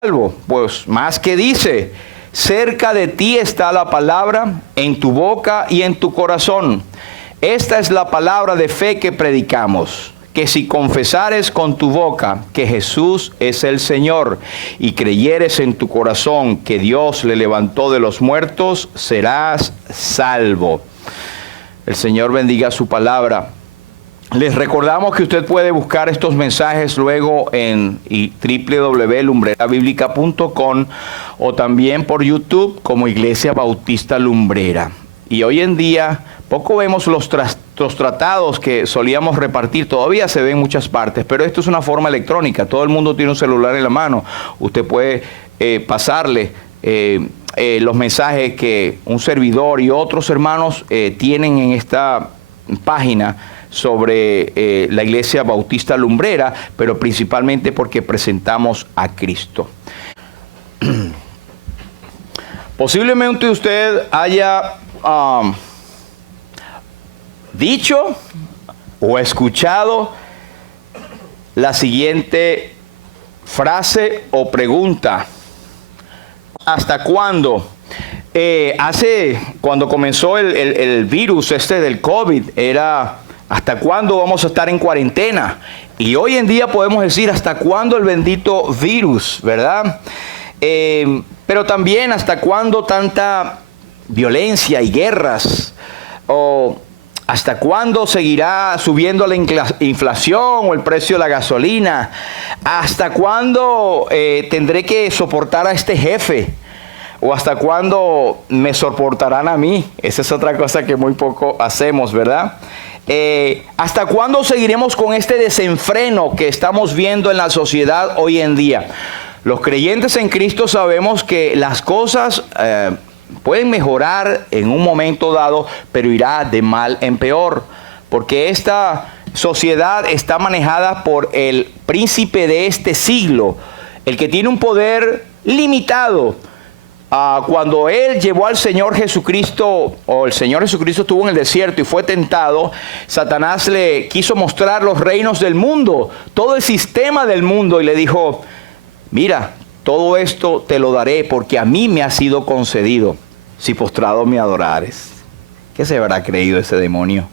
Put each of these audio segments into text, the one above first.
salvo. Pues más que dice, cerca de ti está la palabra, en tu boca y en tu corazón. Esta es la palabra de fe que predicamos, que si confesares con tu boca que Jesús es el Señor y creyeres en tu corazón que Dios le levantó de los muertos, serás salvo. El Señor bendiga su palabra. Les recordamos que usted puede buscar estos mensajes luego en www.lumbrerabiblica.com o también por YouTube como Iglesia Bautista Lumbrera. Y hoy en día poco vemos los tratados que solíamos repartir. Todavía se ven en muchas partes, pero esto es una forma electrónica. Todo el mundo tiene un celular en la mano. Usted puede pasarle los mensajes que un servidor y otros hermanos tienen en esta página sobre la Iglesia Bautista Lumbrera, pero principalmente porque presentamos a Cristo. Posiblemente usted haya dicho o escuchado la siguiente frase o pregunta: ¿hasta cuándo? Cuando comenzó el virus del COVID, era ¿hasta cuándo vamos a estar en cuarentena? Y hoy en día podemos decir ¿hasta cuándo el bendito virus? ¿Verdad? Pero también ¿hasta cuándo tanta violencia y guerras? ¿O hasta cuándo seguirá subiendo la inflación o el precio de la gasolina? ¿Hasta cuándo tendré que soportar a este jefe? ¿O hasta cuándo me soportarán a mí? Esa es otra cosa que muy poco hacemos, ¿verdad? ¿Hasta cuándo seguiremos con este desenfreno que estamos viendo en la sociedad hoy en día? Los creyentes en Cristo sabemos que las cosas pueden mejorar en un momento dado, pero irá de mal en peor, porque esta sociedad está manejada por el príncipe de este siglo, el que tiene un poder limitado. Cuando él llevó al Señor Jesucristo, o el Señor Jesucristo estuvo en el desierto y fue tentado, Satanás le quiso mostrar los reinos del mundo, todo el sistema del mundo, y le dijo: mira, todo esto te lo daré porque a mí me ha sido concedido, si postrado me adorares. ¿Qué se habrá creído ese demonio?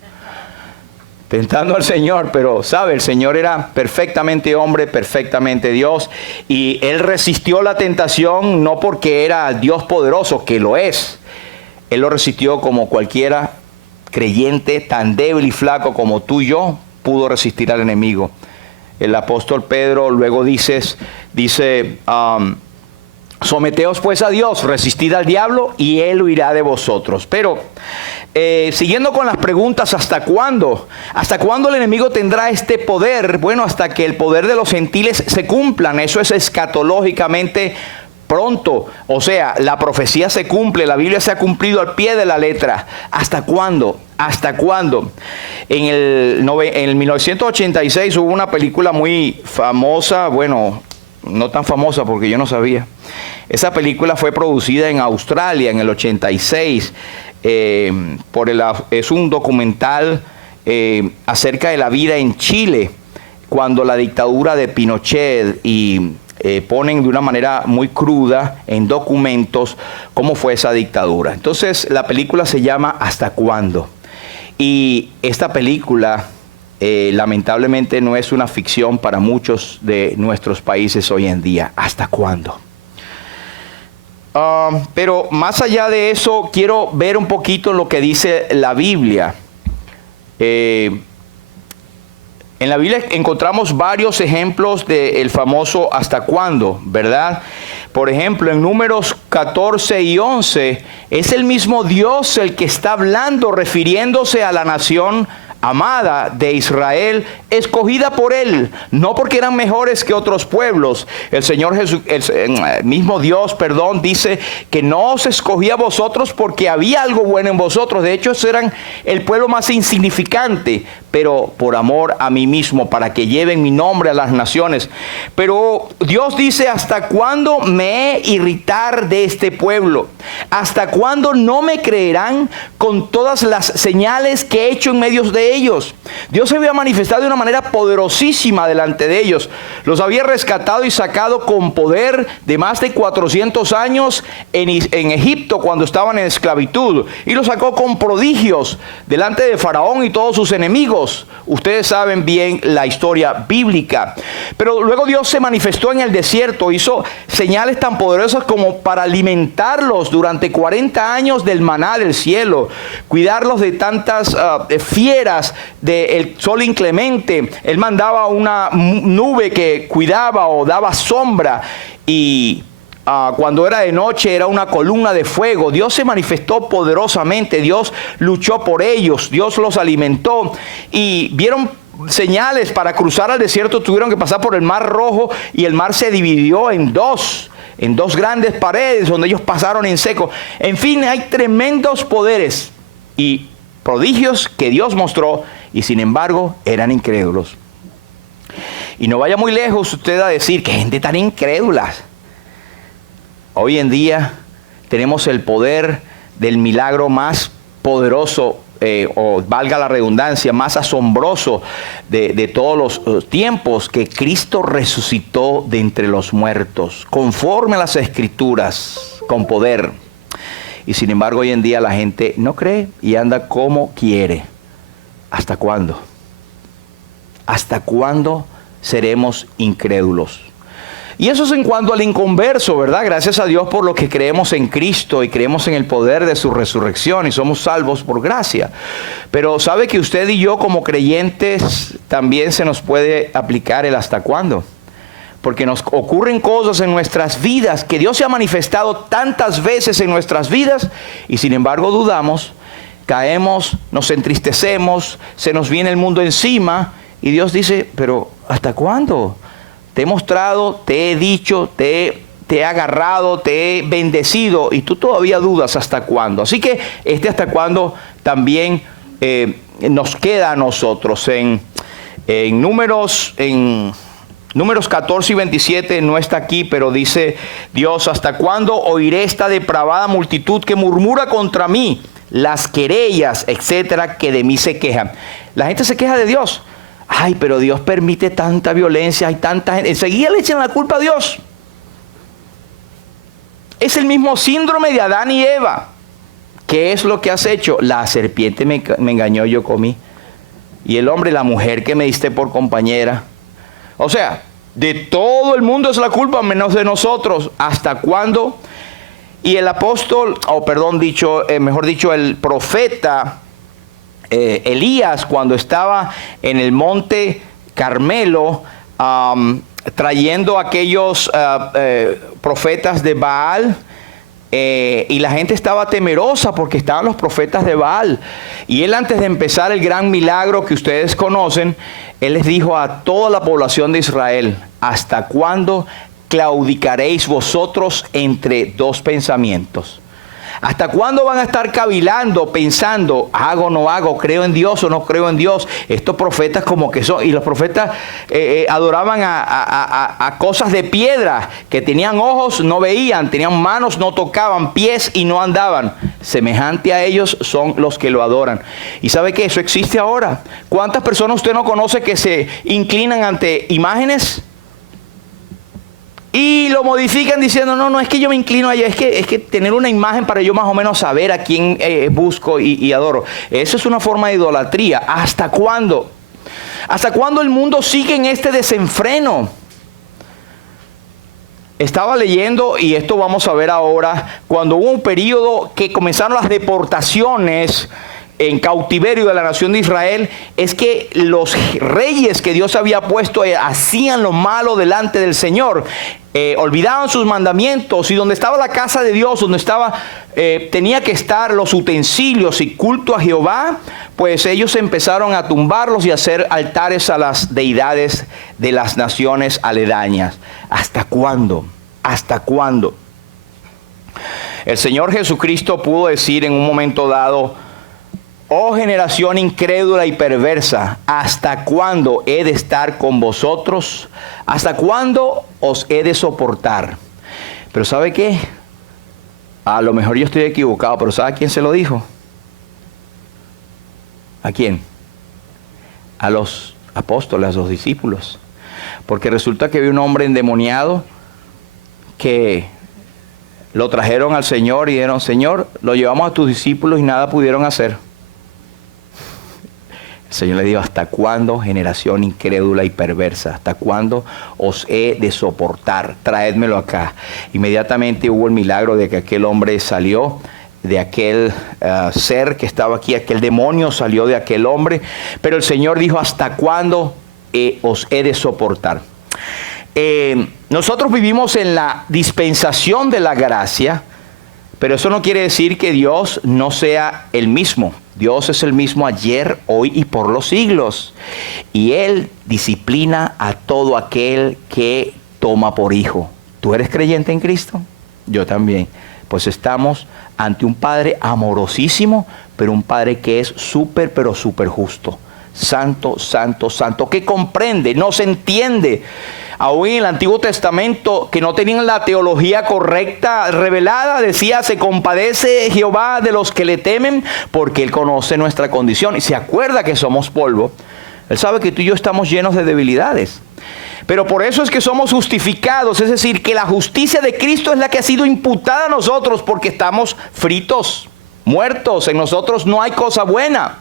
Tentando al Señor, pero sabe, el Señor era perfectamente hombre, perfectamente Dios, y él resistió la tentación no porque era Dios poderoso, que lo es. Él lo resistió como cualquiera creyente tan débil y flaco como tú y yo pudo resistir al enemigo. El apóstol Pedro luego dice, someteos pues a Dios, resistid al diablo y él huirá de vosotros. Pero siguiendo con las preguntas, ¿hasta cuándo? ¿Hasta cuándo el enemigo tendrá este poder? Bueno, hasta que el poder de los gentiles se cumplan. Eso es escatológicamente pronto. O sea, la profecía se cumple, la Biblia se ha cumplido al pie de la letra. ¿Hasta cuándo? ¿Hasta cuándo? En el 1986 hubo una película muy famosa, bueno, no tan famosa porque yo no sabía. Esa película fue producida en Australia en el 86. Es un documental acerca de la vida en Chile cuando la dictadura de Pinochet, y ponen de una manera muy cruda en documentos cómo fue esa dictadura. Entonces la película se llama ¿Hasta cuándo? Y esta película lamentablemente no es una ficción para muchos de nuestros países hoy en día. ¿Hasta cuándo? Pero más allá de eso, quiero ver un poquito lo que dice la Biblia. En la Biblia encontramos varios ejemplos del famoso ¿hasta cuándo?, ¿verdad? Por ejemplo, en Números 14 y 11, es el mismo Dios el que está hablando, refiriéndose a la nación amada de Israel, escogida por él, no porque eran mejores que otros pueblos. El mismo Dios, dice que no os escogía a vosotros porque había algo bueno en vosotros. De hecho, eran el pueblo más insignificante, pero por amor a mí mismo, para que lleven mi nombre a las naciones. Pero Dios dice: ¿hasta cuándo me he irritar de este pueblo? ¿Hasta cuándo no me creerán con todas las señales que he hecho en medio de ellos? Dios se había manifestado de una manera poderosísima delante de ellos. Los había rescatado y sacado con poder de más de 400 años en Egipto cuando estaban en esclavitud. Y los sacó con prodigios delante de Faraón y todos sus enemigos. Ustedes saben bien la historia bíblica. Pero luego Dios se manifestó en el desierto. Hizo señales tan poderosas como para alimentarlos durante 40 años del maná del cielo. Cuidarlos de tantas fieras del sol inclemente. Él mandaba una nube que cuidaba o daba sombra, y cuando era de noche era una columna de fuego. Dios se manifestó poderosamente. Dios luchó por ellos. Dios los alimentó, y vieron señales. Para cruzar al desierto tuvieron que pasar por el Mar Rojo, y el mar se dividió en dos grandes paredes donde ellos pasaron en seco. En fin, hay tremendos poderes y prodigios que Dios mostró, y sin embargo eran incrédulos. Y no vaya muy lejos usted a decir que gente tan incrédula. Hoy en día tenemos el poder del milagro más poderoso, o valga la redundancia, más asombroso de todos los tiempos, que Cristo resucitó de entre los muertos, conforme a las Escrituras, con poder. Y sin embargo hoy en día la gente no cree y anda como quiere. ¿Hasta cuándo? ¿Hasta cuándo seremos incrédulos? Y eso es en cuanto al inconverso, ¿verdad? Gracias a Dios por lo que creemos en Cristo y creemos en el poder de su resurrección y somos salvos por gracia. Pero sabe que usted y yo como creyentes también se nos puede aplicar el hasta cuándo. Porque nos ocurren cosas en nuestras vidas que Dios se ha manifestado tantas veces en nuestras vidas, y sin embargo dudamos, caemos, nos entristecemos, se nos viene el mundo encima, y Dios dice, pero ¿hasta cuándo? Te he mostrado, te he dicho, te he agarrado, te he bendecido, y tú todavía dudas hasta cuándo. Así que hasta cuándo también nos queda a nosotros. En Números 14 y 27 no está aquí, pero dice Dios, ¿hasta cuándo oiré esta depravada multitud que murmura contra mí? Las querellas, etcétera, que de mí se quejan. La gente se queja de Dios. Ay, pero Dios permite tanta violencia, hay tanta gente. Enseguida le echan la culpa a Dios. Es el mismo síndrome de Adán y Eva. ¿Qué es lo que has hecho? La serpiente me engañó, yo comí. Y el hombre, la mujer que me diste por compañera. O sea, de todo el mundo es la culpa, menos de nosotros. ¿Hasta cuándo? Y el apóstol, mejor dicho, el profeta Elías, cuando estaba en el monte Carmelo, trayendo a aquellos profetas de Baal, y la gente estaba temerosa porque estaban los profetas de Baal. Y él, antes de empezar el gran milagro que ustedes conocen, él les dijo a toda la población de Israel, ¿hasta cuándo claudicaréis vosotros entre dos pensamientos? ¿Hasta cuándo van a estar cavilando, pensando, hago o no hago, creo en Dios o no creo en Dios? Estos profetas como que son, y los profetas adoraban a cosas de piedra, que tenían ojos, no veían, tenían manos, no tocaban, pies y no andaban. Semejante a ellos son los que lo adoran. ¿Y sabe qué? Eso existe ahora. ¿Cuántas personas usted no conoce que se inclinan ante imágenes? Y lo modifican diciendo, no, es que yo me inclino allá, es que tener una imagen para yo más o menos saber a quién busco y adoro. Eso es una forma de idolatría. ¿Hasta cuándo? ¿Hasta cuándo el mundo sigue en este desenfreno? Estaba leyendo, y esto vamos a ver ahora, cuando hubo un periodo que comenzaron las deportaciones en cautiverio de la nación de Israel, es que los reyes que Dios había puesto hacían lo malo delante del Señor, olvidaban sus mandamientos, y donde estaba la casa de Dios, donde tenía que estar los utensilios y culto a Jehová, pues ellos empezaron a tumbarlos y a hacer altares a las deidades de las naciones aledañas. ¿Hasta cuándo? ¿Hasta cuándo? El Señor Jesucristo pudo decir en un momento dado, oh generación incrédula y perversa, ¿hasta cuándo he de estar con vosotros? ¿Hasta cuándo os he de soportar? Pero ¿sabe qué? A lo mejor yo estoy equivocado, pero ¿sabe a quién se lo dijo? ¿A quién? a los apóstoles, a los discípulos. Porque resulta que había un hombre endemoniado que lo trajeron al Señor y dijeron: Señor, lo llevamos a tus discípulos y nada pudieron hacer. El Señor le dijo: ¿hasta cuándo, generación incrédula y perversa? ¿Hasta cuándo os he de soportar? Traédmelo acá. Inmediatamente hubo el milagro de que aquel hombre salió de aquel ser que estaba aquí, aquel demonio salió de aquel hombre. Pero el Señor dijo: ¿hasta cuándo os he de soportar? Nosotros vivimos en la dispensación de la gracia, pero eso no quiere decir que Dios no sea el mismo. Dios es el mismo ayer, hoy y por los siglos. Y Él disciplina a todo aquel que toma por hijo. ¿Tú eres creyente en Cristo? Yo también. Pues estamos ante un Padre amorosísimo, pero un Padre que es súper, pero súper justo. Santo, santo, santo, que comprende, no se entiende. Aún en el Antiguo Testamento, que no tenían la teología correcta revelada, decía: se compadece Jehová de los que le temen, porque Él conoce nuestra condición y se acuerda que somos polvo. Él sabe que tú y yo estamos llenos de debilidades. Pero por eso es que somos justificados, es decir, que la justicia de Cristo es la que ha sido imputada a nosotros, porque estamos fritos, muertos, en nosotros no hay cosa buena.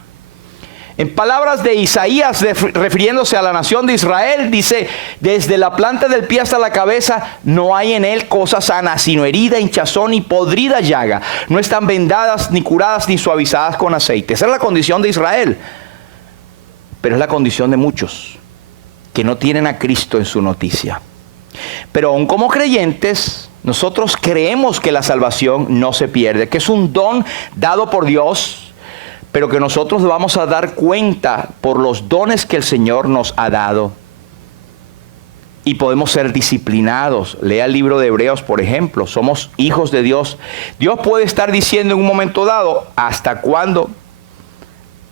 En palabras de Isaías, refiriéndose a la nación de Israel, dice: desde la planta del pie hasta la cabeza no hay en él cosa sana, sino herida, hinchazón y podrida llaga. No están vendadas, ni curadas, ni suavizadas con aceite. Esa es la condición de Israel. Pero es la condición de muchos que no tienen a Cristo en su noticia. Pero aún como creyentes, nosotros creemos que la salvación no se pierde, que es un don dado por Dios, pero que nosotros vamos a dar cuenta por los dones que el Señor nos ha dado. Y podemos ser disciplinados. Lea el libro de Hebreos, por ejemplo. Somos hijos de Dios. Dios puede estar diciendo en un momento dado: ¿hasta cuándo?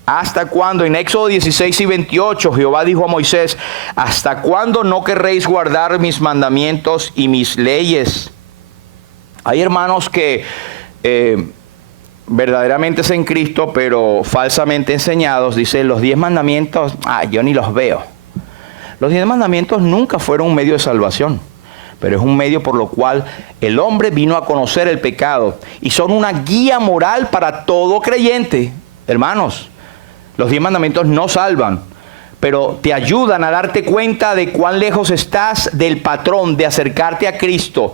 ¿Hasta cuándo? En Éxodo 16 y 28, Jehová dijo a Moisés: ¿hasta cuándo no querréis guardar mis mandamientos y mis leyes? Hay hermanos que verdaderamente es en Cristo, pero falsamente enseñados. Dice: los 10 mandamientos, yo ni los veo. Los 10 mandamientos nunca fueron un medio de salvación, pero es un medio por lo cual el hombre vino a conocer el pecado, y son una guía moral para todo creyente. Hermanos, los 10 mandamientos no salvan, pero te ayudan a darte cuenta de cuán lejos estás del patrón, de acercarte a Cristo.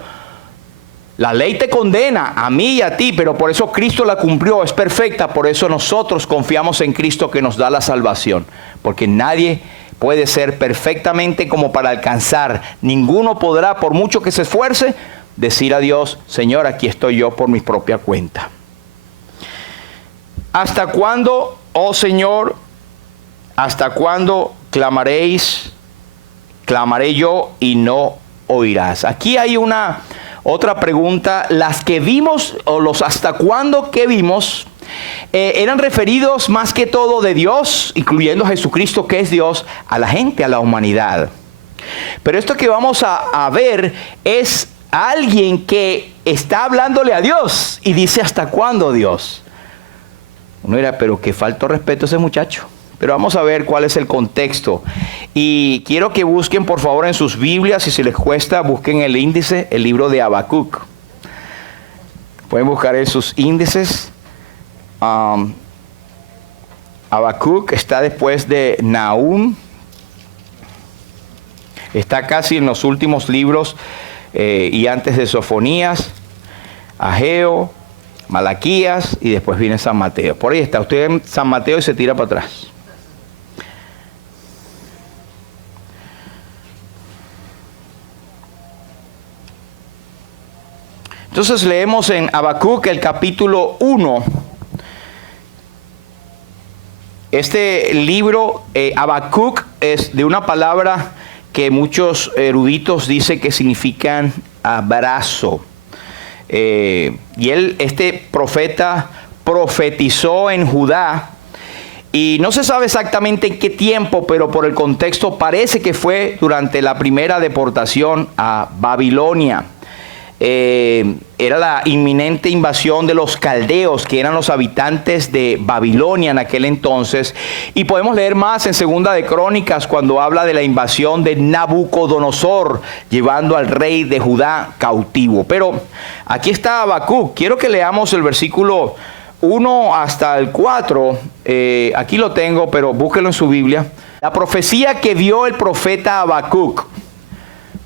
La ley te condena a mí y a ti, pero por eso Cristo la cumplió, es perfecta. Por eso nosotros confiamos en Cristo, que nos da la salvación. Porque nadie puede ser perfectamente como para alcanzar. Ninguno podrá, por mucho que se esfuerce, decir a Dios: Señor, aquí estoy yo por mi propia cuenta. ¿Hasta cuándo, oh Señor, hasta cuándo clamaréis? Clamaré yo y no oirás. Aquí hay otra pregunta. Las que vimos, o los hasta cuándo que vimos, eran referidos más que todo de Dios, incluyendo a Jesucristo, que es Dios, a la gente, a la humanidad. Pero esto que vamos a ver es alguien que está hablándole a Dios y dice: ¿hasta cuándo, Dios? Uno dirá: pero qué falta de respeto a ese muchacho. Pero vamos a ver cuál es el contexto. Y quiero que busquen, por favor, en sus Biblias, y si les cuesta, busquen el índice, el libro de Habacuc. Pueden buscar en sus índices. Habacuc está después de Nahum. Está casi en los últimos libros y antes de Sofonías, Ageo, Malaquías, y después viene San Mateo. Por ahí está usted en San Mateo y se tira para atrás. Entonces leemos en Habacuc el capítulo 1. Este libro, Habacuc, es de una palabra que muchos eruditos dicen que significan abrazo. Y este profeta profetizó en Judá, y no se sabe exactamente en qué tiempo, pero por el contexto parece que fue durante la primera deportación a Babilonia. era la inminente invasión de los caldeos, que eran los habitantes de Babilonia en aquel entonces. Y podemos leer más en Segunda de Crónicas cuando habla de la invasión de Nabucodonosor, llevando al rey de Judá cautivo. Pero aquí está Habacuc. Quiero que leamos el versículo 1 hasta el 4. Aquí lo tengo, pero búsquelo en su Biblia. La profecía que vio el profeta Habacuc.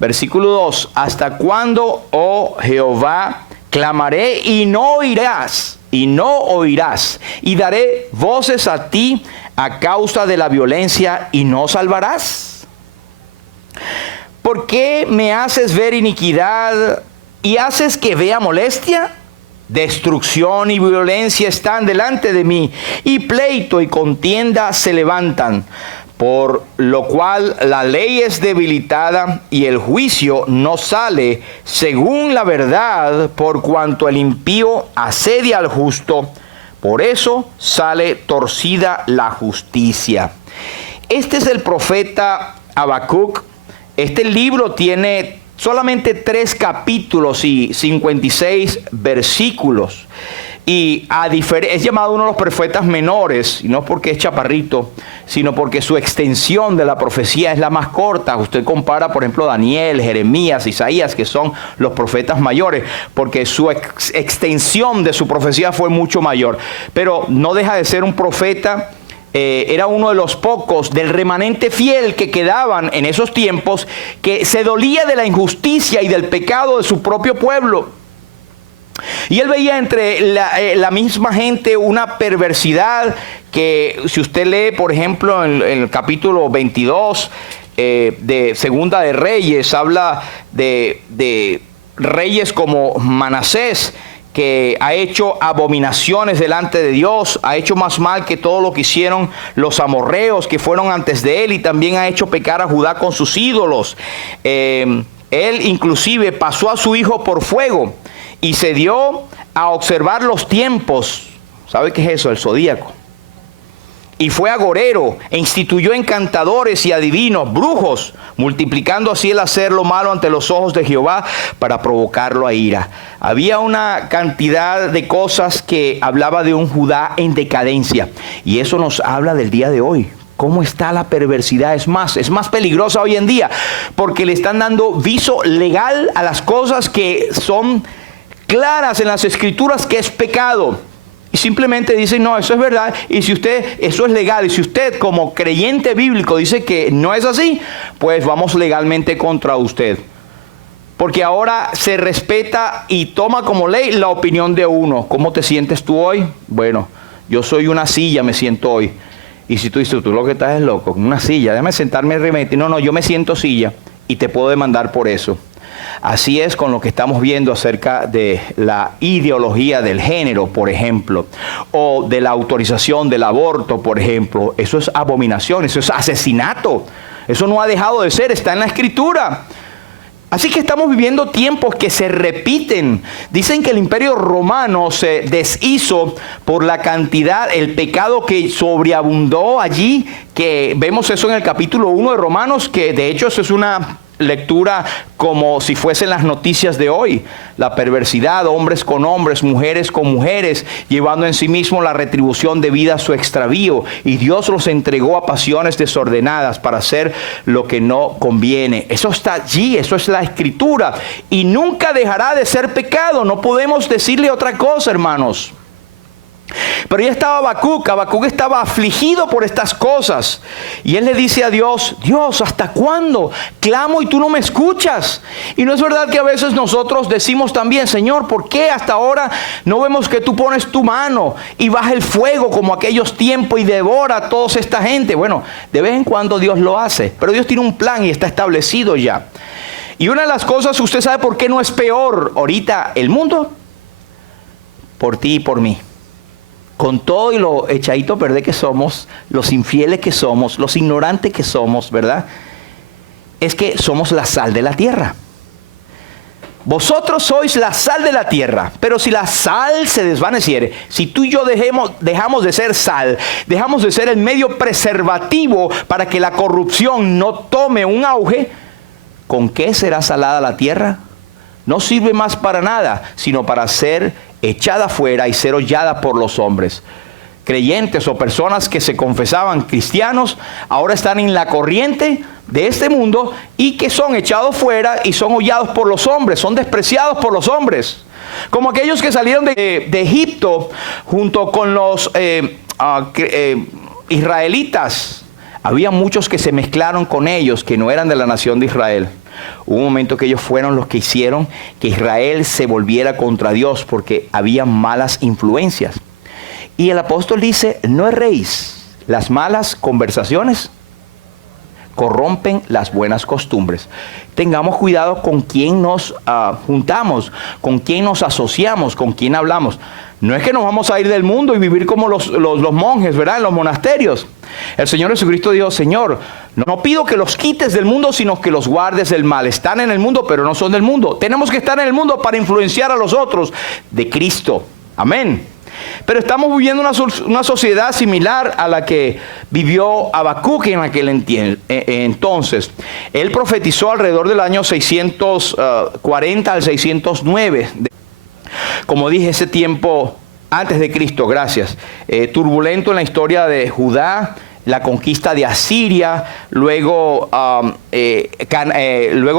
Versículo 2, ¿hasta cuándo, oh Jehová, clamaré y no oirás? Y no oirás. Y daré voces a ti a causa de la violencia y no salvarás. ¿Por qué me haces ver iniquidad y haces que vea molestia? Destrucción y violencia están delante de mí, y pleito y contienda se levantan. Por lo cual la ley es debilitada y el juicio no sale según la verdad, por cuanto el impío asedia al justo, por eso sale torcida la justicia. Este es el profeta Habacuc. Este libro tiene solamente 3 capítulos y 56 versículos. Y es llamado uno de los profetas menores, y no porque es chaparrito, sino porque su extensión de la profecía es la más corta. Usted compara, por ejemplo, Daniel, Jeremías, Isaías, que son los profetas mayores, porque su extensión de su profecía fue mucho mayor. Pero no deja de ser un profeta. Era uno de los pocos del remanente fiel que quedaban en esos tiempos, que se dolía de la injusticia y del pecado de su propio pueblo. Y él veía entre la misma gente una perversidad que, si usted lee, por ejemplo, en el capítulo 22 de Segunda de Reyes, habla de reyes como Manasés, que ha hecho abominaciones delante de Dios, ha hecho más mal que todo lo que hicieron los amorreos que fueron antes de él, y también ha hecho pecar a Judá con sus ídolos. Él inclusive pasó a su hijo por fuego y se dio a observar los tiempos. ¿Sabe qué es eso? El zodíaco. Y fue agorero e instituyó encantadores y adivinos, brujos, multiplicando así el hacer lo malo ante los ojos de Jehová para provocarlo a ira. Había una cantidad de cosas que hablaba de un Judá en decadencia. Y eso nos habla del día de hoy. ¿Cómo está la perversidad? Es más peligrosa hoy en día, porque le están dando viso legal a las cosas que son claras en las escrituras que es pecado. Y simplemente dicen, no, eso es verdad. Y si usted, eso es legal. Y si usted como creyente bíblico dice que no es así, pues vamos legalmente contra usted. Porque ahora se respeta y toma como ley la opinión de uno. ¿Cómo te sientes tú hoy? Bueno, yo soy una silla, me siento hoy. Y si tú dices, tú lo que estás es loco, una silla, déjame sentarme y remeter. No, yo me siento silla y te puedo demandar por eso. Así es con lo que estamos viendo acerca de la ideología del género, por ejemplo, o de la autorización del aborto, por ejemplo. Eso es abominación, eso es asesinato. Eso no ha dejado de ser, está en la Escritura. Así que estamos viviendo tiempos que se repiten. Dicen que el Imperio Romano se deshizo por la cantidad, el pecado que sobreabundó allí, que vemos eso en el capítulo 1 de Romanos, que de hecho eso es una lectura como si fuesen las noticias de hoy. La perversidad, hombres con hombres, mujeres con mujeres, llevando en sí mismo la retribución debida a su extravío. Y Dios los entregó a pasiones desordenadas para hacer lo que no conviene. Eso está allí, eso es la Escritura. Y nunca dejará de ser pecado. No podemos decirle otra cosa, hermanos. Pero ya estaba Habacuc estaba afligido por estas cosas. Y él le dice a Dios, Dios, ¿hasta cuándo? Clamo y tú no me escuchas. Y no es verdad que a veces nosotros decimos también, Señor, ¿por qué hasta ahora no vemos que tú pones tu mano y baja el fuego como aquellos tiempos y devora a toda esta gente? Bueno, de vez en cuando Dios lo hace, pero Dios tiene un plan y está establecido ya. Y una de las cosas, usted sabe por qué no es peor ahorita el mundo, por ti y por mí. Con todo y lo echadito a perder que somos, los infieles que somos, los ignorantes que somos, ¿verdad? Es que somos la sal de la tierra. Vosotros sois la sal de la tierra, pero si la sal se desvaneciere, si tú y yo dejamos de ser sal, dejamos de ser el medio preservativo para que la corrupción no tome un auge, ¿con qué será salada la tierra? no sirve más para nada, sino para ser echada fuera y ser hollada por los hombres. Creyentes o personas que se confesaban cristianos, ahora están en la corriente de este mundo y que son echados fuera y son hollados por los hombres, son despreciados por los hombres. Como aquellos que salieron de Egipto junto con los israelitas. Había muchos que se mezclaron con ellos, que no eran de la nación de Israel. Hubo un momento que ellos fueron los que hicieron que Israel se volviera contra Dios, porque había malas influencias. Y el apóstol dice, no erréis, las malas conversaciones corrompen las buenas costumbres. Tengamos cuidado con quién nos juntamos, con quién nos asociamos, con quién hablamos. No es que nos vamos a ir del mundo y vivir como los monjes, ¿verdad? En los monasterios. El Señor Jesucristo dijo, Señor, no pido que los quites del mundo, sino que los guardes del mal. Están en el mundo, pero no son del mundo. Tenemos que estar en el mundo para influenciar a los otros de Cristo. Amén. Pero estamos viviendo una sociedad similar a la que vivió Habacuc en aquel entonces. Él profetizó alrededor del año 640 al 609. Como dije, ese tiempo antes de Cristo, gracias. Turbulento en la historia de Judá, la conquista de Asiria, luego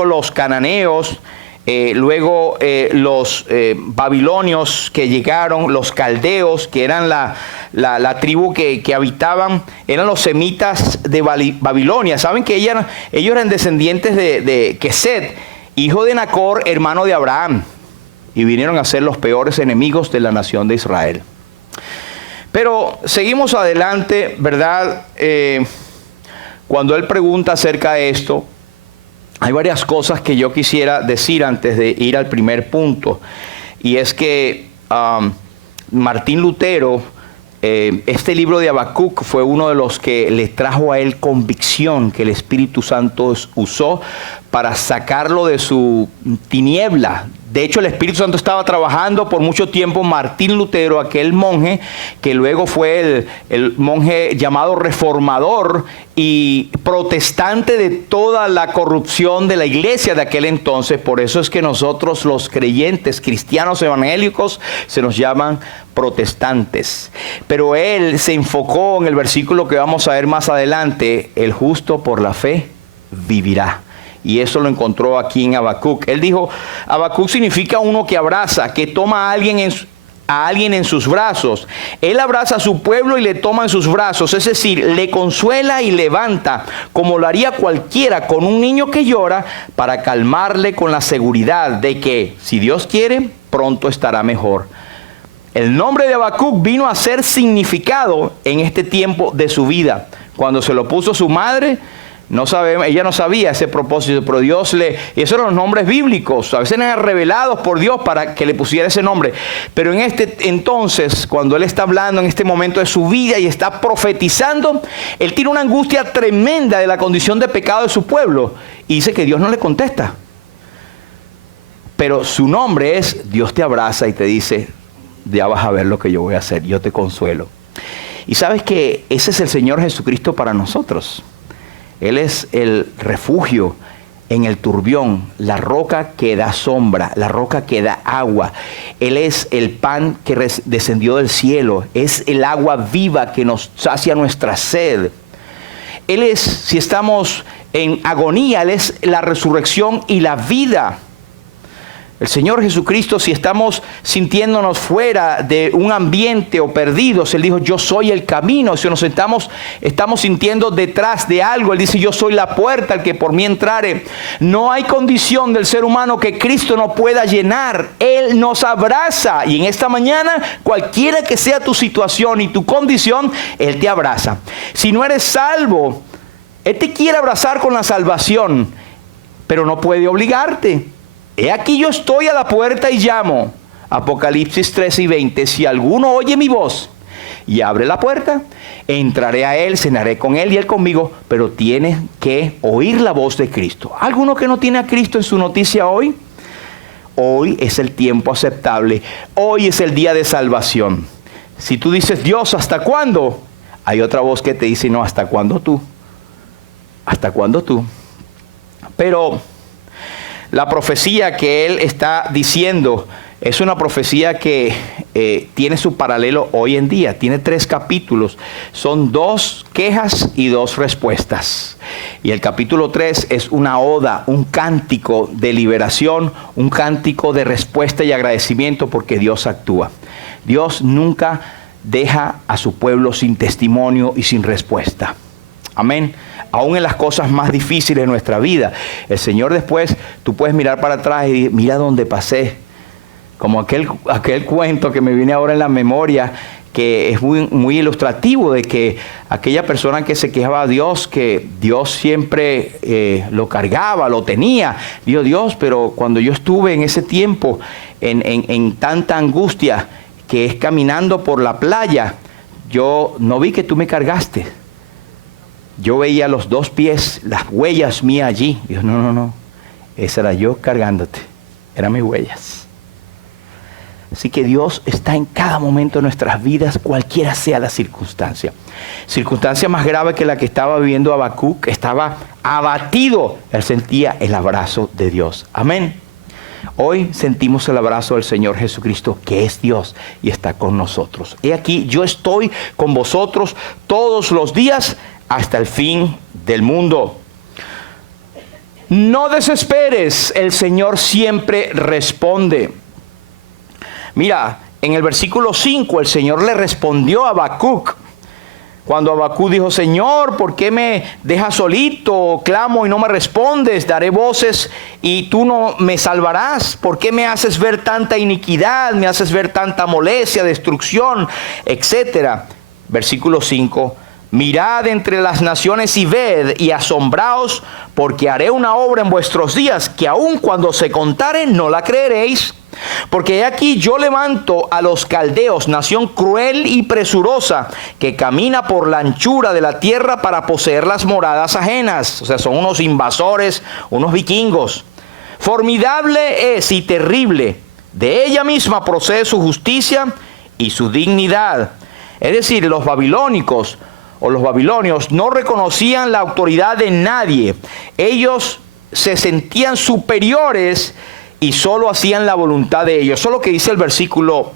los cananeos. Luego los babilonios que llegaron, los caldeos, que eran la tribu que habitaban, eran los semitas de Babilonia. Saben que ellos eran descendientes de Quesed, hijo de Nacor, hermano de Abraham, y vinieron a ser los peores enemigos de la nación de Israel. Pero seguimos adelante, ¿verdad? Cuando él pregunta acerca de esto, hay varias cosas que yo quisiera decir antes de ir al primer punto. Y es que Martín Lutero, este libro de Habacuc fue uno de los que le trajo a él convicción que el Espíritu Santo usó para sacarlo de su tiniebla. De hecho, el Espíritu Santo estaba trabajando por mucho tiempo Martín Lutero, aquel monje que luego fue el monje llamado reformador y protestante de toda la corrupción de la iglesia de aquel entonces. Por eso es que nosotros, los creyentes cristianos evangélicos, se nos llaman protestantes. Pero él se enfocó en el versículo que vamos a ver más adelante: el justo por la fe vivirá. Y eso lo encontró aquí en Habacuc. Él dijo, Habacuc significa uno que abraza, que toma a alguien en sus brazos. Él abraza a su pueblo y le toma en sus brazos, es decir, le consuela y levanta, como lo haría cualquiera con un niño que llora, para calmarle con la seguridad de que, si Dios quiere, pronto estará mejor. El nombre de Habacuc vino a ser significado en este tiempo de su vida. Cuando se lo puso su madre, ella no sabía ese propósito, pero Dios y esos eran los nombres bíblicos, a veces eran revelados por Dios para que le pusiera ese nombre. Pero en este entonces, cuando él está hablando en este momento de su vida y está profetizando, él tiene una angustia tremenda de la condición de pecado de su pueblo y dice que Dios no le contesta. Pero su nombre es, Dios te abraza y te dice, ya vas a ver lo que yo voy a hacer, yo te consuelo. Y sabes que ese es el Señor Jesucristo para nosotros. Él es el refugio en el turbión, la roca que da sombra, la roca que da agua. Él es el pan que descendió del cielo, es el agua viva que nos sacia nuestra sed. Él es, si estamos en agonía, Él es la resurrección y la vida. El Señor Jesucristo, si estamos sintiéndonos fuera de un ambiente o perdidos, Él dijo, yo soy el camino. Si nos estamos sintiendo detrás de algo, Él dice, yo soy la puerta, el que por mí entrare. No hay condición del ser humano que Cristo no pueda llenar. Él nos abraza. Y en esta mañana, cualquiera que sea tu situación y tu condición, Él te abraza. Si no eres salvo, Él te quiere abrazar con la salvación, pero no puede obligarte. He aquí yo estoy a la puerta y llamo. Apocalipsis 13:20. Si alguno oye mi voz y abre la puerta, entraré a él, cenaré con él y él conmigo. Pero tienes que oír la voz de Cristo. ¿Alguno que no tiene a Cristo en su noticia hoy? Hoy es el tiempo aceptable. Hoy es el día de salvación. Si tú dices, Dios, ¿hasta cuándo? Hay otra voz que te dice, no, ¿hasta cuándo tú? ¿Hasta cuándo tú? Pero la profecía que él está diciendo es una profecía que tiene su paralelo hoy en día. Tiene 3 capítulos. Son 2 quejas y 2 respuestas. Y el capítulo 3 es una oda, un cántico de liberación, un cántico de respuesta y agradecimiento porque Dios actúa. Dios nunca deja a su pueblo sin testimonio y sin respuesta. Amén. Aún en las cosas más difíciles de nuestra vida, el Señor después, tú puedes mirar para atrás y mira dónde pasé. Como aquel cuento que me viene ahora en la memoria, que es muy ilustrativo de que aquella persona que se quejaba a Dios, que Dios siempre lo cargaba, lo tenía. Dijo, Dios, pero cuando yo estuve en ese tiempo, en tanta angustia, que es caminando por la playa, yo no vi que tú me cargaste. Yo veía los 2 pies, las huellas mías allí. Dios, no, esa era yo cargándote, eran mis huellas. Así que Dios está en cada momento de nuestras vidas, cualquiera sea la circunstancia. Circunstancia más grave que la que estaba viviendo Habacuc, estaba abatido. Él sentía el abrazo de Dios. Amén. Hoy sentimos el abrazo del Señor Jesucristo, que es Dios y está con nosotros. He aquí, yo estoy con vosotros todos los días hasta el fin del mundo. No desesperes, el Señor siempre responde. Mira, en el versículo 5 el Señor le respondió a Habacuc. Cuando Habacuc dijo, Señor, ¿por qué me dejas solito? Clamo y no me respondes, daré voces y tú no me salvarás. ¿Por qué me haces ver tanta iniquidad? Me haces ver tanta molestia, destrucción, etcétera. Versículo 5. Mirad entre las naciones y ved y asombraos, porque haré una obra en vuestros días, que aun cuando se contare no la creeréis. Porque he aquí yo levanto a los caldeos, nación cruel y presurosa, que camina por la anchura de la tierra para poseer las moradas ajenas. O sea, son unos invasores, unos vikingos. Formidable es y terrible. De ella misma procede su justicia y su dignidad. Es decir, los babilónicos o los babilonios no reconocían la autoridad de nadie. Ellos se sentían superiores y solo hacían la voluntad de ellos. Eso es lo que dice el versículo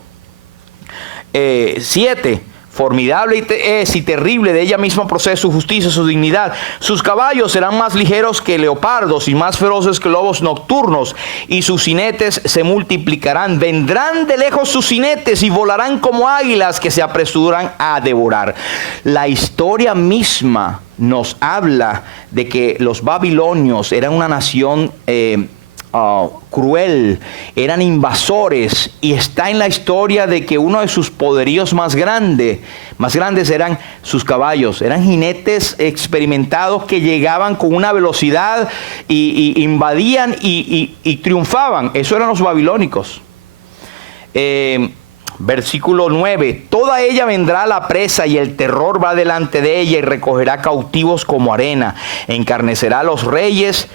7. Formidable es y terrible, de ella misma procede su justicia, su dignidad. Sus caballos serán más ligeros que leopardos y más feroces que lobos nocturnos, y sus jinetes se multiplicarán. Vendrán de lejos sus jinetes y volarán como águilas que se apresuran a devorar. La historia misma nos habla de que los babilonios eran una nación cruel, eran invasores, y está en la historia de que uno de sus poderíos más grandes eran sus caballos. Eran jinetes experimentados que llegaban con una velocidad y invadían y triunfaban. Eso eran los babilónicos. Versículo 9. Toda ella vendrá a la presa y el terror va delante de ella y recogerá cautivos como arena. Encarnecerá a los reyes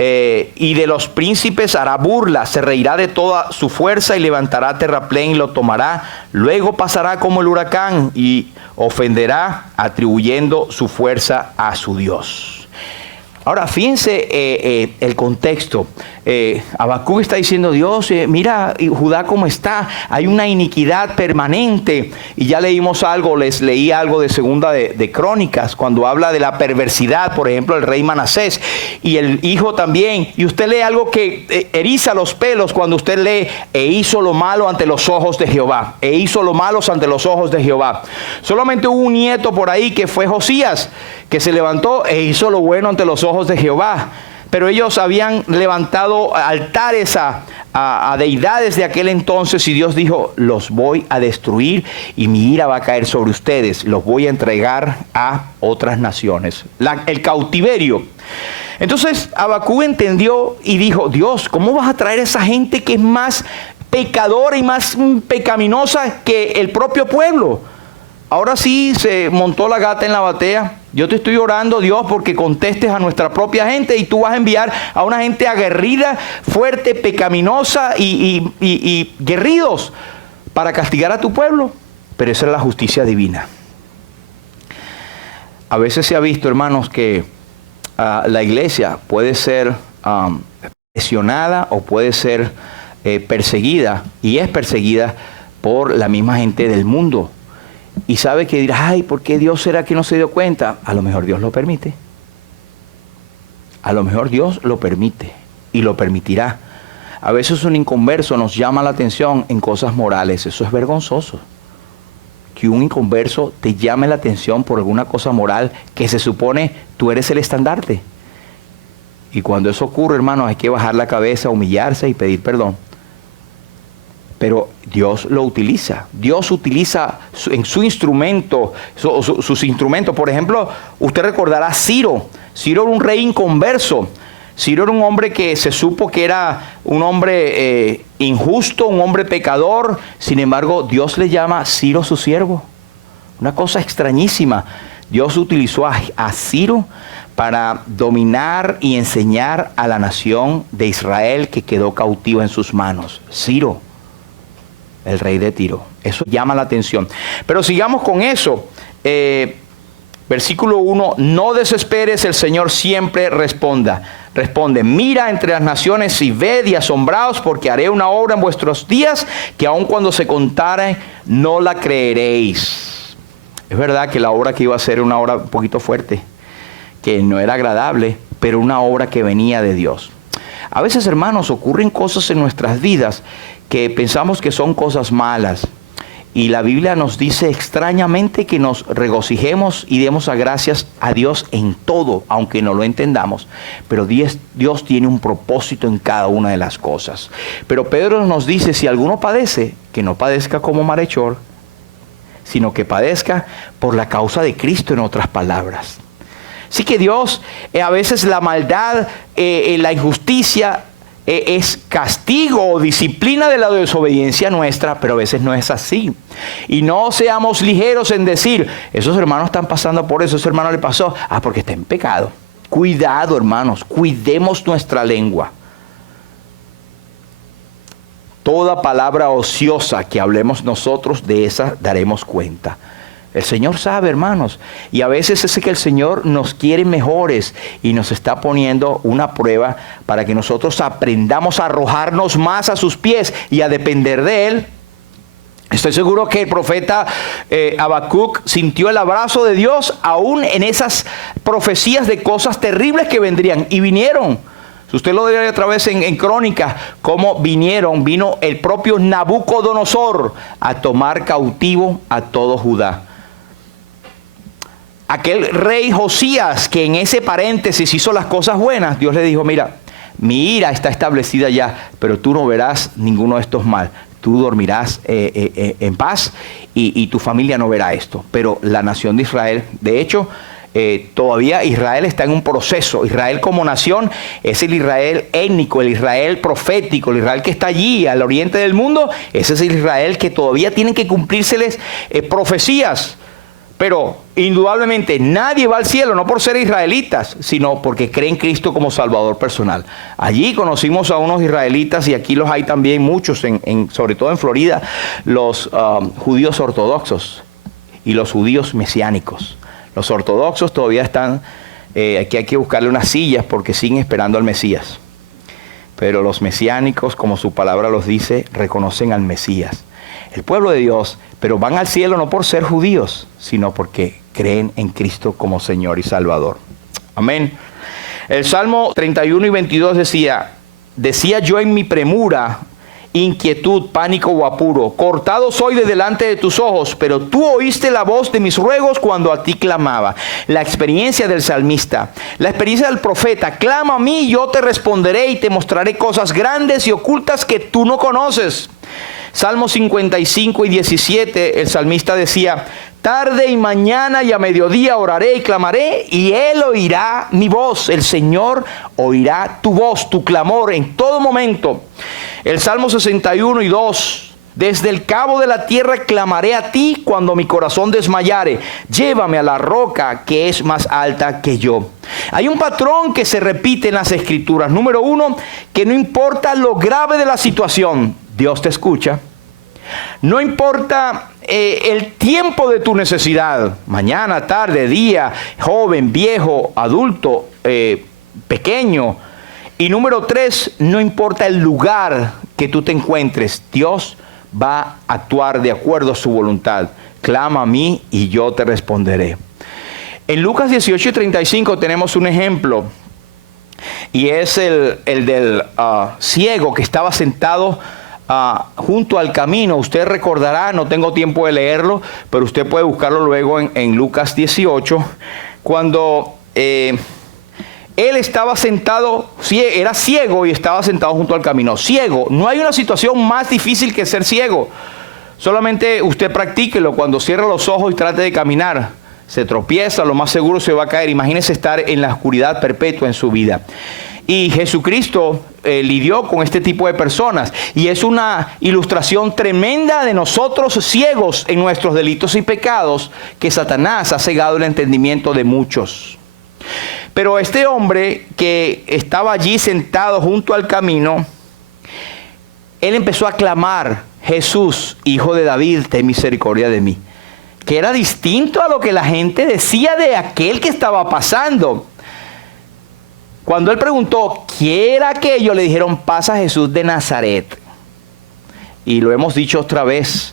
y de los príncipes hará burla, se reirá de toda su fuerza y levantará terraplén y lo tomará. Luego pasará como el huracán y ofenderá atribuyendo su fuerza a su Dios. Ahora fíjense el contexto. Habacuc está diciendo, Dios, mira Judá cómo está, hay una iniquidad permanente. Y ya leímos algo, les leí algo de segunda de Crónicas, cuando habla de la perversidad, por ejemplo, el rey Manasés y el hijo también. Y usted lee algo que eriza los pelos cuando usted lee, e hizo lo malo ante los ojos de Jehová, e hizo lo malo ante los ojos de Jehová. Solamente hubo un nieto por ahí que fue Josías, que se levantó e hizo lo bueno ante los ojos de Jehová. Pero ellos habían levantado altares a deidades de aquel entonces, y Dios dijo, los voy a destruir y mi ira va a caer sobre ustedes, los voy a entregar a otras naciones. El cautiverio. Entonces Habacuc entendió y dijo, Dios, ¿cómo vas a traer a esa gente que es más pecadora y más pecaminosa que el propio pueblo? Ahora sí se montó la gata en la batea. Yo te estoy orando, Dios, porque contestes a nuestra propia gente, y tú vas a enviar a una gente aguerrida, fuerte, pecaminosa y guerridos para castigar a tu pueblo. Pero esa es la justicia divina. A veces se ha visto, hermanos, que la iglesia puede ser presionada o puede ser perseguida, y es perseguida por la misma gente del mundo. Y sabe que dirá, ay, ¿por qué Dios será que no se dio cuenta? A lo mejor Dios lo permite. A lo mejor Dios lo permite y lo permitirá. A veces un inconverso nos llama la atención en cosas morales. Eso es vergonzoso. Que un inconverso te llame la atención por alguna cosa moral que se supone tú eres el estandarte. Y cuando eso ocurre, hermano, hay que bajar la cabeza, humillarse y pedir perdón. Pero Dios lo utiliza. Dios utiliza en su instrumento, sus instrumentos. Por ejemplo, usted recordará a Ciro. Ciro era un rey inconverso. Ciro era un hombre que se supo que era un hombre injusto, un hombre pecador. Sin embargo, Dios le llama Ciro su siervo. Una cosa extrañísima. Dios utilizó a Ciro para dominar y enseñar a la nación de Israel que quedó cautiva en sus manos. Ciro, el rey de Tiro. Eso llama la atención. Pero sigamos con eso. Versículo 1, no desesperes, el Señor siempre responde, mira entre las naciones y ved y asombraos, porque haré una obra en vuestros días que aun cuando se contare no la creeréis. Es verdad que la obra que iba a ser era una obra un poquito fuerte, que no era agradable, pero una obra que venía de Dios. A veces, hermanos, ocurren cosas en nuestras vidas que pensamos que son cosas malas. Y la Biblia nos dice extrañamente que nos regocijemos y demos gracias a Dios en todo, aunque no lo entendamos. Pero Dios tiene un propósito en cada una de las cosas. Pero Pedro nos dice, si alguno padece, que no padezca como malhechor, sino que padezca por la causa de Cristo, en otras palabras. Así que Dios, a veces la maldad, la injusticia, es castigo o disciplina de la desobediencia nuestra, pero a veces no es así. Y no seamos ligeros en decir, esos hermanos están pasando por eso, ese hermano le pasó, porque está en pecado. Cuidado, hermanos, cuidemos nuestra lengua. Toda palabra ociosa que hablemos nosotros, de esa daremos cuenta. El Señor sabe, hermanos, y a veces es que el Señor nos quiere mejores y nos está poniendo una prueba para que nosotros aprendamos a arrojarnos más a sus pies y a depender de Él. Estoy seguro que el profeta Habacuc sintió el abrazo de Dios aún en esas profecías de cosas terribles que vendrían, y vinieron. Si usted lo ve otra vez en Crónicas, cómo vino el propio Nabucodonosor a tomar cautivo a todo Judá. Aquel rey Josías, que en ese paréntesis hizo las cosas buenas, Dios le dijo, mira, mi ira está establecida ya, pero tú no verás ninguno de estos mal. Tú dormirás en paz y tu familia no verá esto. Pero la nación de Israel, de hecho, todavía Israel está en un proceso. Israel como nación es el Israel étnico, el Israel profético, el Israel que está allí al oriente del mundo. Ese es el Israel que todavía tienen que cumplírseles profecías. Pero indudablemente nadie va al cielo, no por ser israelitas, sino porque creen en Cristo como Salvador personal. Allí conocimos a unos israelitas, y aquí los hay también muchos, sobre todo en Florida, los judíos ortodoxos y los judíos mesiánicos. Los ortodoxos todavía están, aquí hay que buscarle unas sillas porque siguen esperando al Mesías. Pero los mesiánicos, como su palabra los dice, reconocen al Mesías. El pueblo de Dios, pero van al cielo no por ser judíos, sino porque creen en Cristo como Señor y Salvador. Amén. El Salmo 31 y 22 decía yo en mi premura, inquietud, pánico o apuro, cortado soy de delante de tus ojos, pero tú oíste la voz de mis ruegos cuando a ti clamaba. La experiencia del salmista, la experiencia del profeta, clama a mí y yo te responderé y te mostraré cosas grandes y ocultas que tú no conoces. Salmo 55 y 17, el salmista decía, tarde y mañana y a mediodía oraré y clamaré, y Él oirá mi voz. El Señor oirá tu voz, tu clamor en todo momento. El Salmo 61 y 2, desde el cabo de la tierra clamaré a ti cuando mi corazón desmayare. Llévame a la roca que es más alta que yo. Hay un patrón que se repite en las Escrituras. Número 1, que no importa lo grave de la situación, Dios te escucha. No importa el tiempo de tu necesidad, mañana, tarde, día, joven, viejo, adulto, pequeño. Y número 3, no importa el lugar que tú te encuentres, Dios va a actuar de acuerdo a su voluntad. Clama a mí y yo te responderé. En Lucas 18:35 tenemos un ejemplo. Y es el del ciego que estaba sentado junto al camino. Usted recordará, no tengo tiempo de leerlo, pero usted puede buscarlo luego en Lucas 18, cuando él estaba sentado, era ciego y estaba sentado junto al camino. Ciego, no hay una situación más difícil que ser ciego. Solamente usted practíquelo cuando cierra los ojos y trate de caminar. Se tropieza, lo más seguro se va a caer. Imagínese estar en la oscuridad perpetua en su vida. Y Jesucristo lidió con este tipo de personas. Y es una ilustración tremenda de nosotros ciegos en nuestros delitos y pecados, que Satanás ha cegado el entendimiento de muchos. Pero este hombre que estaba allí sentado junto al camino, él empezó a clamar: Jesús, Hijo de David, ten misericordia de mí. Que era distinto a lo que la gente decía de aquel que estaba pasando. Cuando él preguntó ¿qué era aquello?, le dijeron: pasa Jesús de Nazaret. Y lo hemos dicho otra vez,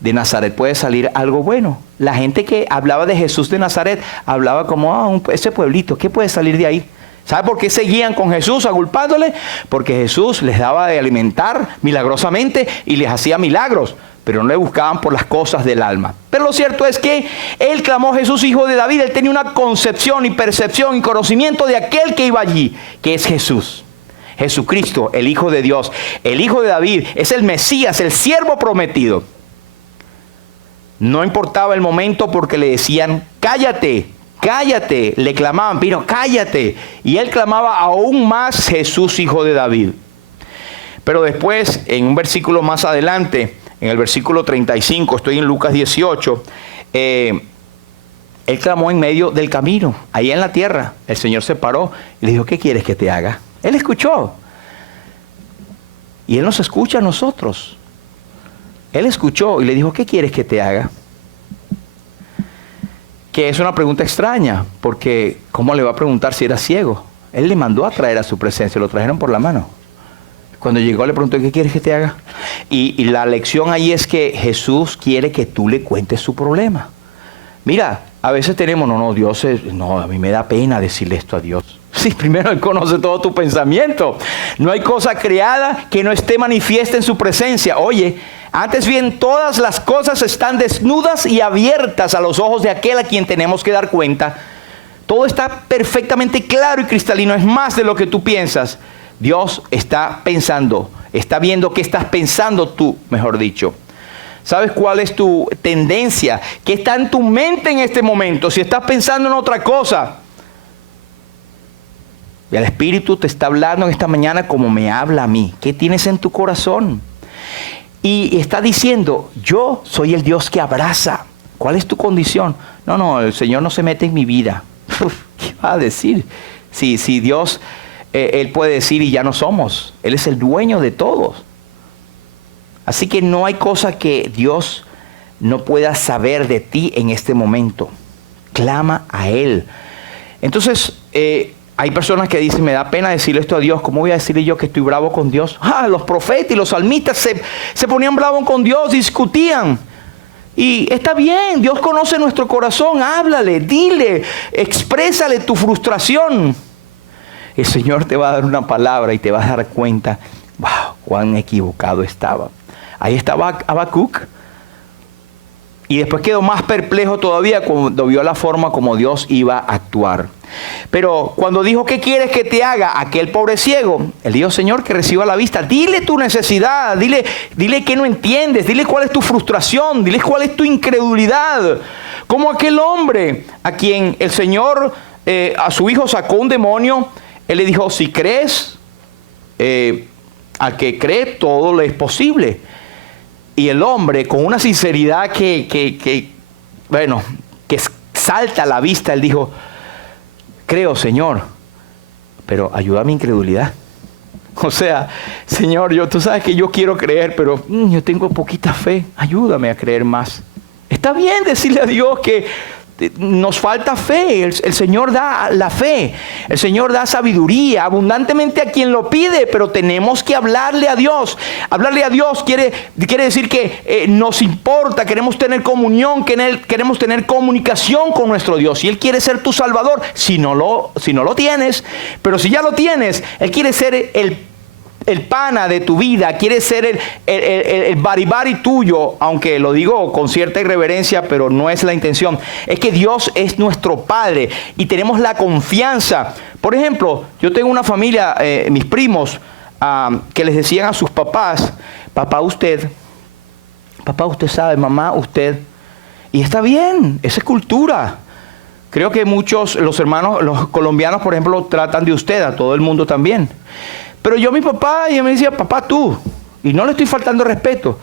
de Nazaret puede salir algo bueno. La gente que hablaba de Jesús de Nazaret hablaba como: ese pueblito, ¿qué puede salir de ahí? ¿Sabe por qué seguían con Jesús agulpándole? Porque Jesús les daba de alimentar milagrosamente y les hacía milagros, pero no le buscaban por las cosas del alma. Pero lo cierto es que él clamó: Jesús, Hijo de David. Él tenía una concepción y percepción y conocimiento de aquel que iba allí, que es Jesús. Jesucristo, el Hijo de Dios, el Hijo de David, es el Mesías, el siervo prometido. No importaba el momento, porque le decían: cállate, cállate. Le clamaban: pero cállate. Y él clamaba aún más: Jesús, Hijo de David. Pero después, en un versículo más adelante, en el versículo 35, estoy en Lucas 18, él clamó en medio del camino, ahí en la tierra. El Señor se paró y le dijo: ¿qué quieres que te haga? Él escuchó. Y Él nos escucha a nosotros. Él escuchó y le dijo: ¿qué quieres que te haga? Que es una pregunta extraña, porque ¿cómo le va a preguntar si era ciego? Él le mandó a traer a su presencia, lo trajeron por la mano. Cuando llegó le preguntó: ¿qué quieres que te haga? Y la lección ahí es que Jesús quiere que tú le cuentes su problema. Mira, a veces tenemos: Dios a mí me da pena decirle esto a Dios. Sí, primero Él conoce todo tu pensamiento. No hay cosa creada que no esté manifiesta en su presencia. Oye, antes bien, todas las cosas están desnudas y abiertas a los ojos de aquel a quien tenemos que dar cuenta. Todo está perfectamente claro y cristalino. Es más de lo que tú piensas. Dios está pensando, está viendo qué estás pensando tú, mejor dicho. ¿Sabes cuál es tu tendencia? ¿Qué está en tu mente en este momento? Si estás pensando en otra cosa. Y el Espíritu te está hablando en esta mañana como me habla a mí. ¿Qué tienes en tu corazón? Y está diciendo: yo soy el Dios que abraza. ¿Cuál es tu condición? No, el Señor no se mete en mi vida. ¿Qué va a decir? Si Dios... Él puede decir: y ya no somos. Él es el dueño de todos. Así que no hay cosa que Dios no pueda saber de ti en este momento. Clama a Él. Entonces, hay personas que dicen: me da pena decirle esto a Dios. ¿Cómo voy a decirle yo que estoy bravo con Dios? Los profetas y los salmistas se ponían bravos con Dios, discutían. Y está bien, Dios conoce nuestro corazón. Háblale, dile, exprésale tu frustración. El Señor te va a dar una palabra y te vas a dar cuenta: wow, cuán equivocado estaba. Ahí estaba Habacuc. Y después quedó más perplejo todavía cuando vio la forma como Dios iba a actuar. Pero cuando dijo: ¿qué quieres que te haga? Aquel pobre ciego, él dijo: Señor, que reciba la vista. Dile tu necesidad, dile que no entiendes, dile cuál es tu frustración, dile cuál es tu incredulidad. Como aquel hombre a quien el Señor, a su hijo sacó un demonio. Él le dijo: si crees, al que cree todo le es posible. Y el hombre, con una sinceridad que salta a la vista, él dijo: creo, Señor, pero ayuda a mi incredulidad. O sea, Señor, tú sabes que yo quiero creer, pero yo tengo poquita fe. Ayúdame a creer más. Está bien decirle a Dios que nos falta fe. El Señor da la fe. El Señor da sabiduría abundantemente a quien lo pide, pero tenemos que hablarle a Dios. Hablarle a Dios quiere decir que nos importa, queremos tener comunión, queremos tener comunicación con nuestro Dios. Y Él quiere ser tu Salvador si no lo tienes. Pero si ya lo tienes, Él quiere ser el pana de tu vida, quiere ser el baribari tuyo, aunque lo digo con cierta irreverencia, pero no es la intención. Es que Dios es nuestro Padre y tenemos la confianza. Por ejemplo, yo tengo una familia, mis primos, que les decían a sus papás: papá usted sabe, mamá usted. Y está bien, esa es cultura. Creo que muchos, los colombianos, por ejemplo, tratan de usted, a todo el mundo también. Pero yo, mi papá, ella me decía: papá tú. Y no le estoy faltando respeto.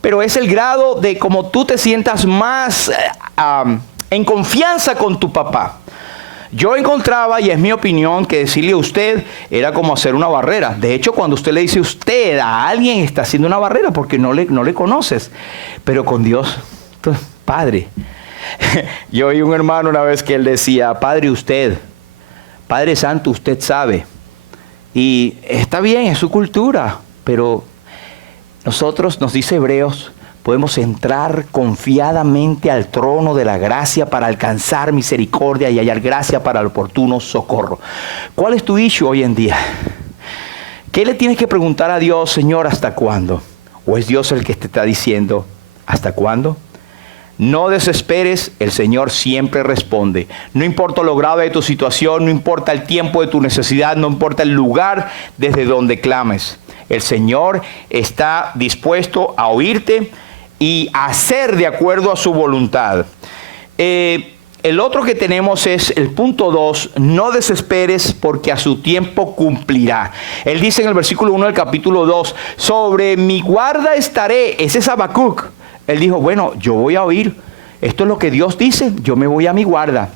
Pero es el grado de cómo tú te sientas más en confianza con tu papá. Yo encontraba, y es mi opinión, que decirle a usted era como hacer una barrera. De hecho, cuando usted le dice usted a alguien, está haciendo una barrera porque no le conoces. Pero con Dios, entonces, Padre. Yo oí un hermano una vez que él decía: Padre usted, Padre Santo usted sabe. Y está bien, es su cultura, pero nosotros, nos dice Hebreos, podemos entrar confiadamente al trono de la gracia para alcanzar misericordia y hallar gracia para el oportuno socorro. ¿Cuál es tu issue hoy en día? ¿Qué le tienes que preguntar a Dios, Señor, hasta cuándo? ¿O es Dios el que te está diciendo hasta cuándo? No desesperes, el Señor siempre responde. No importa lo grave de tu situación, no importa el tiempo de tu necesidad, no importa el lugar desde donde clames. El Señor está dispuesto a oírte y a hacer de acuerdo a su voluntad. El otro que tenemos es el punto 2, no desesperes porque a su tiempo cumplirá. Él dice en el versículo 1 del capítulo 2, sobre mi guarda estaré. Ese es Habacuc. Él dijo: bueno, yo voy a oír. Esto es lo que Dios dice, yo me voy a mi guarda.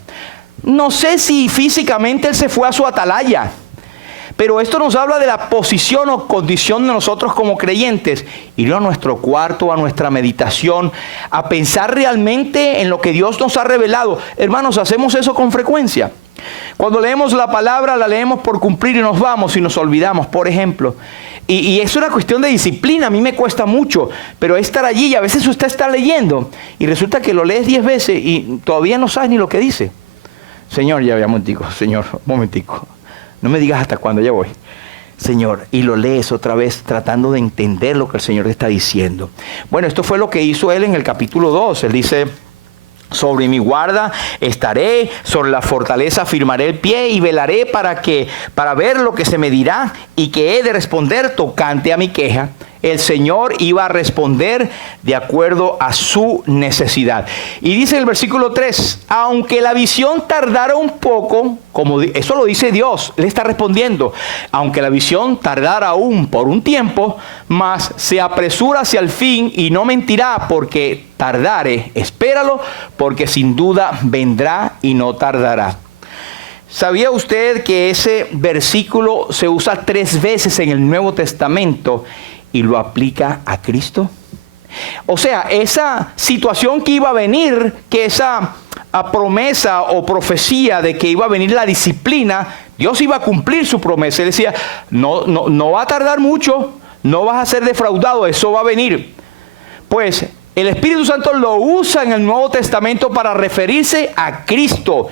No sé si físicamente él se fue a su atalaya, pero esto nos habla de la posición o condición de nosotros como creyentes. Ir a nuestro cuarto, a nuestra meditación, a pensar realmente en lo que Dios nos ha revelado. Hermanos, hacemos eso con frecuencia. Cuando leemos la palabra, la leemos por cumplir y nos vamos y nos olvidamos, por ejemplo. Y es una cuestión de disciplina. A mí me cuesta mucho, pero es estar allí y a veces usted está leyendo y resulta que lo lees 10 veces y todavía no sabes ni lo que dice. Señor, ya momentico, Señor, momentico. No me digas hasta cuándo, ya voy. Señor, y lo lees otra vez tratando de entender lo que el Señor te está diciendo. Bueno, esto fue lo que hizo él en el capítulo 2. Él dice: sobre mi guarda estaré, sobre la fortaleza firmaré el pie y velaré para ver lo que se me dirá y que he de responder tocante a mi queja. El Señor iba a responder de acuerdo a su necesidad. Y dice el versículo 3, aunque la visión tardara un poco, eso lo dice Dios, le está respondiendo, aunque la visión tardara aún por un tiempo, mas se apresura hacia el fin y no mentirá, porque tardare, espéralo, porque sin duda vendrá y no tardará. ¿Sabía usted que ese versículo se usa 3 veces en el Nuevo Testamento y lo aplica a Cristo? O sea, esa situación que iba a venir, que esa promesa o profecía de que iba a venir la disciplina, Dios iba a cumplir su promesa. Él decía: no va a tardar mucho, no vas a ser defraudado, eso va a venir. Pues el Espíritu Santo lo usa en el Nuevo Testamento para referirse a Cristo.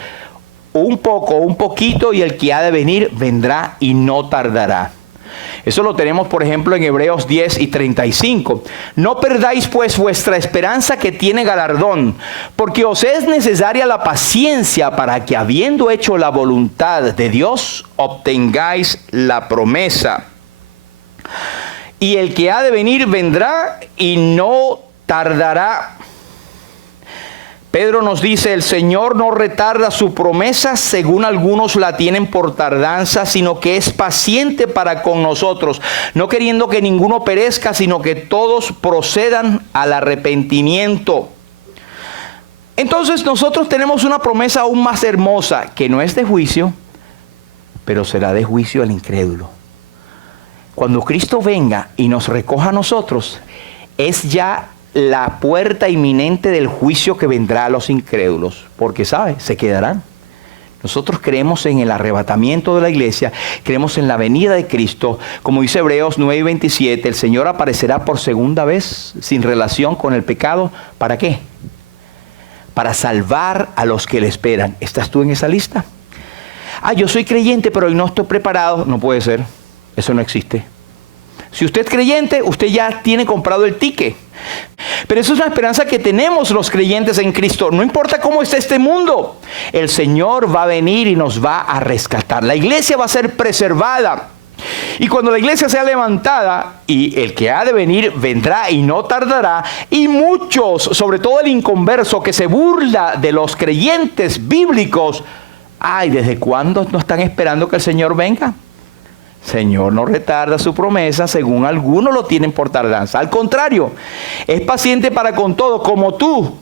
Un poco, un poquito, y el que ha de venir vendrá y no tardará. Eso lo tenemos, por ejemplo, en Hebreos 10 y 35. No perdáis pues vuestra esperanza, que tiene galardón, porque os es necesaria la paciencia para que, habiendo hecho la voluntad de Dios, obtengáis la promesa. Y el que ha de venir vendrá y no tardará. Pedro nos dice: el Señor no retarda su promesa, según algunos la tienen por tardanza, sino que es paciente para con nosotros, no queriendo que ninguno perezca, sino que todos procedan al arrepentimiento. Entonces nosotros tenemos una promesa aún más hermosa, que no es de juicio, pero será de juicio al incrédulo. Cuando Cristo venga y nos recoja a nosotros, es ya la puerta inminente del juicio que vendrá a los incrédulos, porque ¿sabe? Se quedarán. Nosotros creemos en el arrebatamiento de la iglesia, creemos en la venida de Cristo. Como dice Hebreos 9:27, el Señor aparecerá por segunda vez sin relación con el pecado. ¿Para qué? Para salvar a los que le esperan. ¿Estás tú en esa lista? Yo soy creyente, pero hoy no estoy preparado. No puede ser. Eso no existe. Si usted es creyente, usted ya tiene comprado el ticket. Pero eso es una esperanza que tenemos los creyentes en Cristo. No importa cómo esté este mundo, el Señor va a venir y nos va a rescatar. La iglesia va a ser preservada. Y cuando la iglesia sea levantada, y el que ha de venir vendrá y no tardará, y muchos, sobre todo el inconverso que se burla de los creyentes bíblicos, ¿desde cuándo no están esperando que el Señor venga? Señor no retarda su promesa, según algunos lo tienen por tardanza. Al contrario, es paciente para con todo, como tú,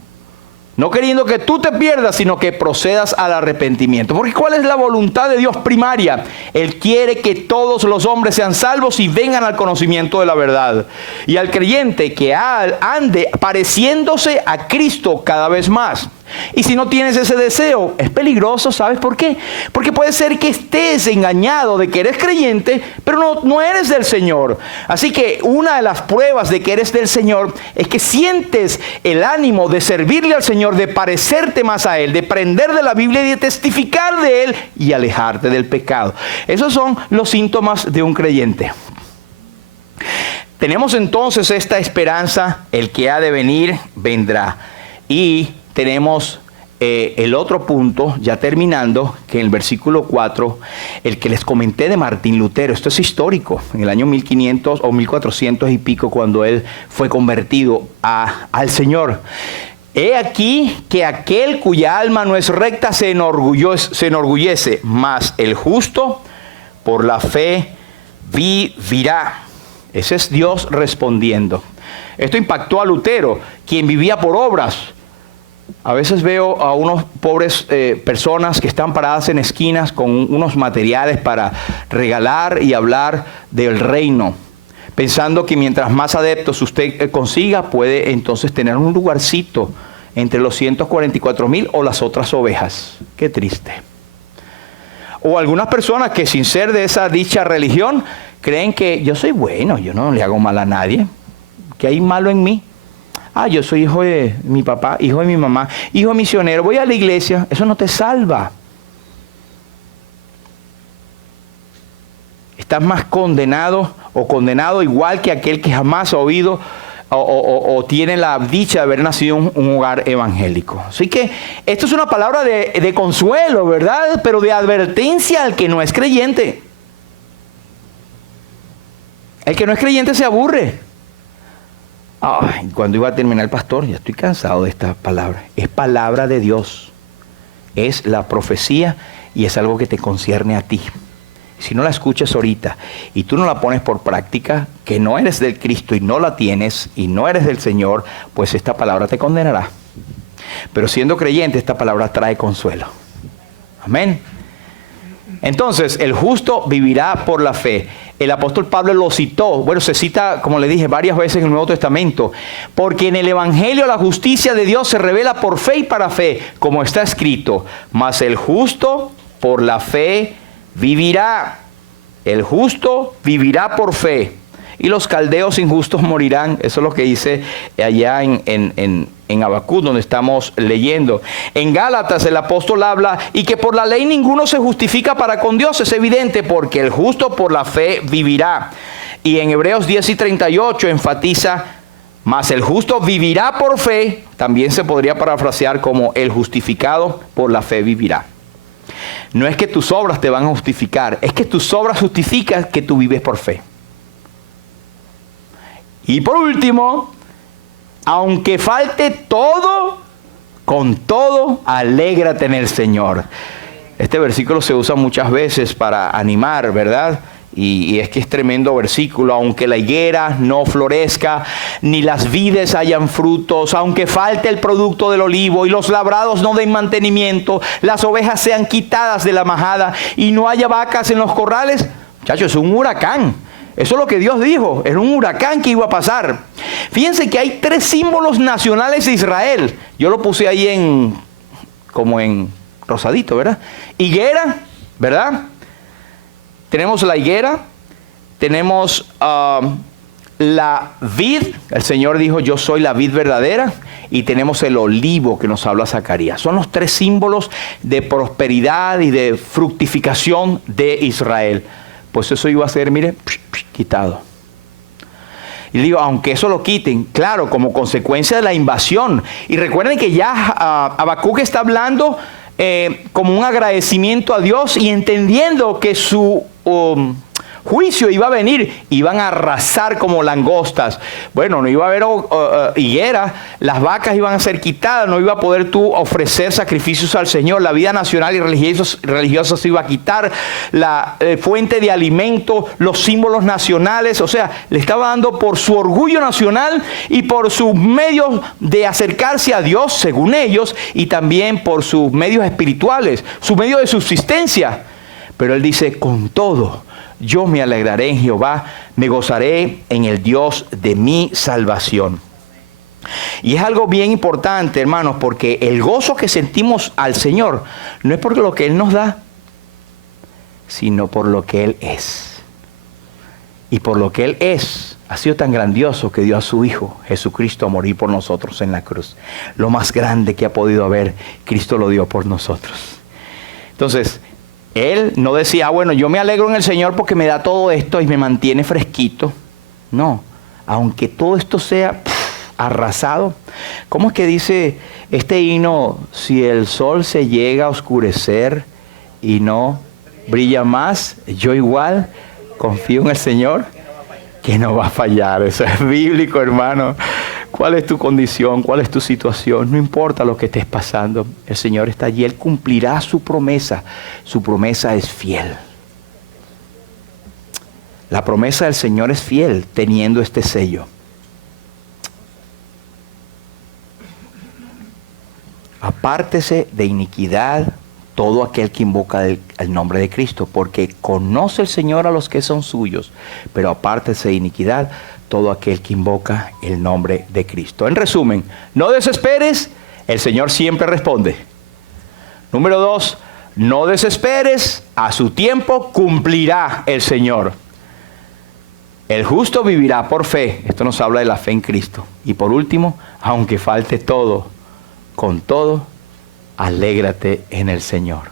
no queriendo que tú te pierdas, sino que procedas al arrepentimiento. Porque ¿cuál es la voluntad de Dios primaria? Él quiere que todos los hombres sean salvos y vengan al conocimiento de la verdad. Y al creyente que ande pareciéndose a Cristo cada vez más. Y si no tienes ese deseo, es peligroso. ¿Sabes por qué? Porque puede ser que estés engañado de que eres creyente, pero no eres del Señor. Así que una de las pruebas de que eres del Señor es que sientes el ánimo de servirle al Señor, de parecerte más a Él, de aprender de la Biblia y de testificar de Él y alejarte del pecado. Esos son los síntomas de un creyente. Tenemos entonces esta esperanza: el que ha de venir, vendrá. Y tenemos el otro punto, ya terminando, que en el versículo 4, el que les comenté de Martín Lutero. Esto es histórico, en el año 1500 o 1400 y pico, cuando él fue convertido al Señor. He aquí que aquel cuya alma no es recta se enorgullece, mas el justo por la fe vivirá. Ese es Dios respondiendo. Esto impactó a Lutero, quien vivía por obras. A veces veo a unos pobres personas que están paradas en esquinas con unos materiales para regalar y hablar del reino, pensando que mientras más adeptos usted consiga, puede entonces tener un lugarcito entre los 144,000 o las otras ovejas. Qué triste. O algunas personas que, sin ser de esa dicha religión, creen que yo soy bueno, yo no le hago mal a nadie. ¿Qué hay malo en mí? Yo soy hijo de mi papá, hijo de mi mamá, hijo misionero, voy a la iglesia. Eso no te salva. Estás más condenado o condenado igual que aquel que jamás ha oído o tiene la dicha de haber nacido en un hogar evangélico. Así que esto es una palabra de consuelo, ¿verdad? Pero de advertencia al que no es creyente. El que no es creyente se aburre. Cuando iba a terminar el pastor, ya estoy cansado de esta palabra. Es palabra de Dios. Es la profecía y es algo que te concierne a ti. Si no la escuchas ahorita y tú no la pones por práctica, que no eres del Cristo y no la tienes y no eres del Señor, pues esta palabra te condenará. Pero siendo creyente, esta palabra trae consuelo. Amén. Entonces, el justo vivirá por la fe. El apóstol Pablo lo citó. Bueno, se cita, como le dije, varias veces en el Nuevo Testamento. Porque en el Evangelio la justicia de Dios se revela por fe y para fe, como está escrito. Mas el justo por la fe vivirá. El justo vivirá por fe. Y los caldeos injustos morirán. Eso es lo que dice allá en Habacuc, donde estamos leyendo. En Gálatas el apóstol habla y que por la ley ninguno se justifica para con Dios. Es evidente, porque el justo por la fe vivirá. Y en Hebreos 10:38 enfatiza: mas el justo vivirá por fe. También se podría parafrasear como: el justificado por la fe vivirá. No es que tus obras te van a justificar, es que tus obras justifican que tú vives por fe. Y por último, aunque falte todo, con todo, alégrate en el Señor. Este versículo se usa muchas veces para animar, ¿verdad? Y es que es tremendo versículo. Aunque la higuera no florezca, ni las vides hayan frutos, aunque falte el producto del olivo y los labrados no den mantenimiento, las ovejas sean quitadas de la majada y no haya vacas en los corrales. Muchachos, es un huracán. Eso es lo que Dios dijo. Era un huracán que iba a pasar. Fíjense que hay 3 símbolos nacionales de Israel. Yo lo puse ahí como en rosadito, ¿verdad? Higuera, ¿verdad? Tenemos la higuera. Tenemos la vid. El Señor dijo, yo soy la vid verdadera. Y tenemos el olivo que nos habla Zacarías. Son los 3 símbolos de prosperidad y de fructificación de Israel. Pues eso iba a ser, mire, quitado. Y digo, aunque eso lo quiten, claro, como consecuencia de la invasión. Y recuerden que ya Habacuc está hablando como un agradecimiento a Dios y entendiendo que su juicio iba a venir, iban a arrasar como langostas. Bueno, no iba a haber higuera, las vacas iban a ser quitadas, no iba a poder tú ofrecer sacrificios al Señor, la vida nacional y religiosa se iba a quitar, la fuente de alimento, los símbolos nacionales, o sea, le estaba dando por su orgullo nacional y por sus medios de acercarse a Dios, según ellos, y también por sus medios espirituales, su medio de subsistencia. Pero él dice, con todo, yo me alegraré en Jehová, me gozaré en el Dios de mi salvación. Y es algo bien importante, hermanos, porque el gozo que sentimos al Señor no es por lo que Él nos da, sino por lo que Él es. Y por lo que Él es, ha sido tan grandioso que dio a su Hijo Jesucristo a morir por nosotros en la cruz. Lo más grande que ha podido haber, Cristo lo dio por nosotros. Entonces, Él no decía, bueno, yo me alegro en el Señor porque me da todo esto y me mantiene fresquito. No, aunque todo esto sea arrasado. ¿Cómo es que dice este himno? Si el sol se llega a oscurecer y no brilla más, yo igual confío en el Señor que no va a fallar. Eso es bíblico, hermano. ¿Cuál es tu condición? ¿Cuál es tu situación? No importa lo que estés pasando. El Señor está allí. Él cumplirá su promesa. Su promesa es fiel. La promesa del Señor es fiel teniendo este sello. Apártese de iniquidad todo aquel que invoca el nombre de Cristo, porque conoce el Señor a los que son suyos, pero apártese de iniquidad todo aquel que invoca el nombre de Cristo. En resumen, no desesperes, el Señor siempre responde. Número 2, no desesperes, a su tiempo cumplirá el Señor. El justo vivirá por fe. Esto nos habla de la fe en Cristo. Y por último, aunque falte todo, con todo, alégrate en el Señor.